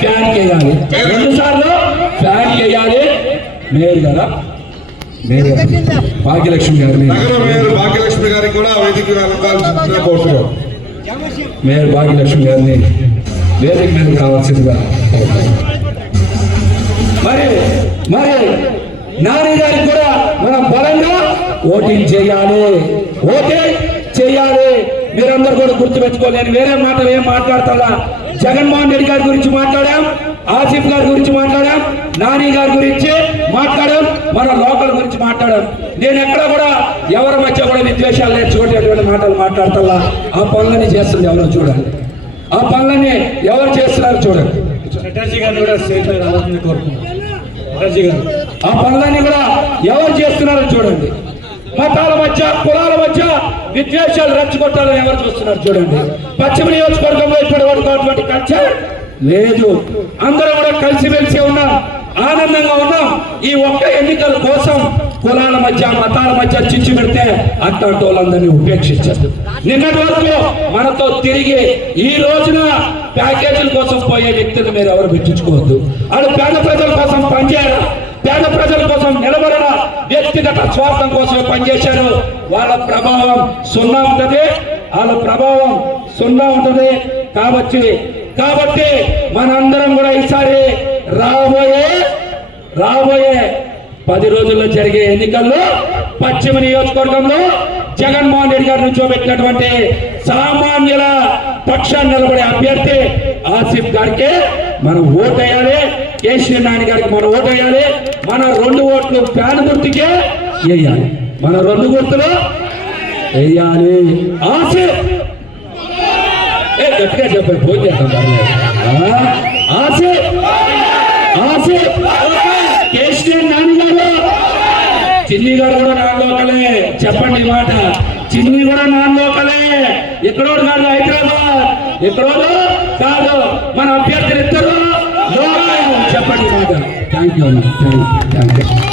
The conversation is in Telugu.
ఫ్యాన్ వేయాలి రెండు సార్లు ఫ్యాన్ వేయాలి మేయర్ గారా. మేయర్ గారు. భాగ్యలక్ష్మి భాగ్యలక్ష్మి గారికి కూడా వేదిక మేయర్ భాగ్యలక్ష్మి గారిని వేదిక మీద కావాల్సిందిగా మరి మరి నాని గారికి కూడా మనం బలంగా ఓటింగ్ చేయాలి. ఓటింగ్ చేయాలి. మీరందరూ కూడా గుర్తుపెట్టుకోవాలి నేను వేరే మాటలు ఏం మాట్లాడతా జగన్మోహన్ రెడ్డి గారి గురించి మాట్లాడాం ఆసిఫ్ గారి గురించి మాట్లాడాం నాని గారి గురించి మాట్లాడాం మన లోకల్ గురించి మాట్లాడాం. నేను ఎక్కడ కూడా ఎవరి మధ్య కూడా విద్వేషాలు నేర్చుకునేటువంటి మాటలు మాట్లాడతా ఆ పనులని చేస్తుంది ఎవరో చూడాలి. ఆ పనులని ఎవరు చేస్తున్నారు చూడండి. ఆ పనులన్నీ కూడా ఎవరు చేస్తున్నారో చూడండి. మతాల మధ్య కులాల మధ్య విద్వేషాలు రెచ్చగొట్టాలని ఎవరు చూస్తున్నారు చూడండి. పశ్చిమ నియోజకవర్గంలో ఇప్పటి వరకు అటువంటి కల్చర్ లేదు. అందరూ కూడా కలిసిమెలిసి ఉన్నాం. ఆనందంగా ఉన్నాం. ఈ ఒక్క ఎన్నికల కోసం కులాల మధ్య మతాల మధ్య చిచ్చు పెడితే అట్లాంటి వాళ్ళందరినీ ఉపేక్షించారు నిన్నటి వరకు మనతో తిరిగి ఈ రోజున ప్యాకేజీల కోసం పోయే వ్యక్తులు మీరు ఎవరు పెట్టించుకోవద్దు వాళ్ళు పేద ప్రజల కోసం పనిచేయరా? పేద ప్రజల కోసం నిలబడరా? వ్యక్తిగత స్వార్థం కోసమే పనిచేశారు. వాళ్ళ ప్రభావం సున్నా ఉంటుంది వాళ్ళ ప్రభావం సున్నా ఉంటుంది కాబట్టి కాబట్టి మనందరం కూడా ఈసారి రాబోయే రాబోయే పది రోజుల్లో జరిగే ఎన్నికల్లో పశ్చిమ నియోజకవర్గంలో జగన్మోహన్ రెడ్డి గారు నుంచోబెట్టినటువంటి సామాన్యుల పక్షాన్ని నిలబడే అభ్యర్థి ఆసిఫ్ గారికి మనం ఓటేయాలి కేసీఆర్ నాయుడు గారికి మనం ఓటేయాలి మన రెండు ఓట్లు ఫ్యాన్ గుర్తుకే వేయాలి. మన రెండు గుర్తులు వేయాలి. ఆశ. ఏ గట్టిగా చెప్పే ఫోన్ చేద్దాం ఆశ. ఆసిఫ్ కేసీఆర్ నాని చిన్ని గారు కూడా నాన్ లోకలే. చెప్పండి మాట. చిన్ని కూడా నాన్ లోకలే. ఎక్కడోడు కాదు హైదరాబాద్. ఎక్కడోడు కాదు మన అభ్యర్థులు ఇద్దరు. చెప్పండి మాట. Thank you thank you